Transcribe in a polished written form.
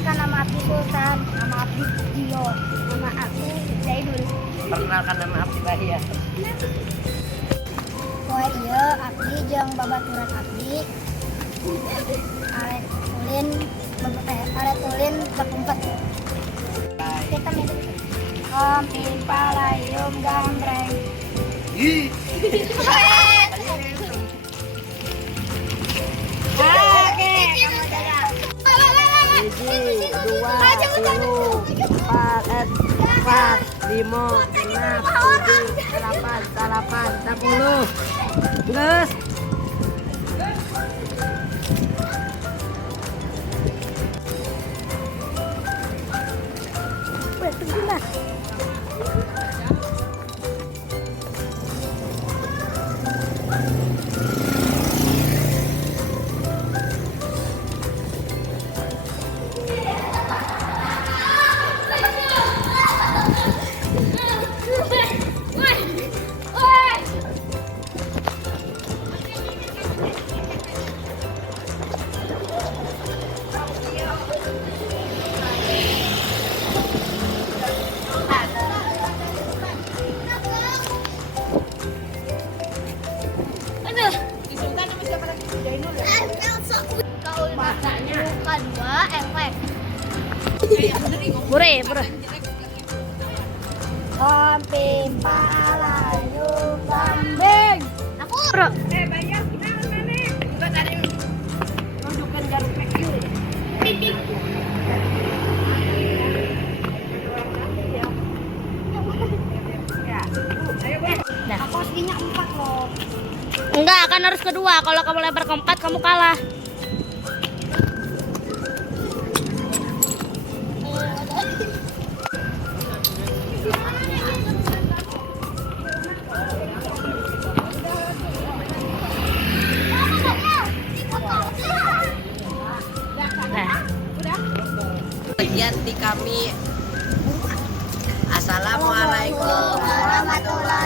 Perkenalkan nama Abdi Sultan, nama Abdi Dio, nama aku Zaidul. Perkenalkan nama Abdi Bahia. Poe ieu Abdi jeung babaturan Abdi. Aret ulin bekumpet. Kita minum. Om Pimpalayum Gambreng. Oke, kamu jaga. 1, 2, 3, 4, 5, 6, 7, 8, 10. Geus. Kedua efek. Bure, bure. Om Pimpalayum Gambreng. Aku. Bro. Bayar kita mana? Juga tadi nunjukin jarum PQ. Nah. Aku aslinya 4 loh. Enggak, kan harus kedua. Kalau kamu lempar ke 4, kamu kalah. Nah, Bagian di kami. Assalamualaikum warahmatullahi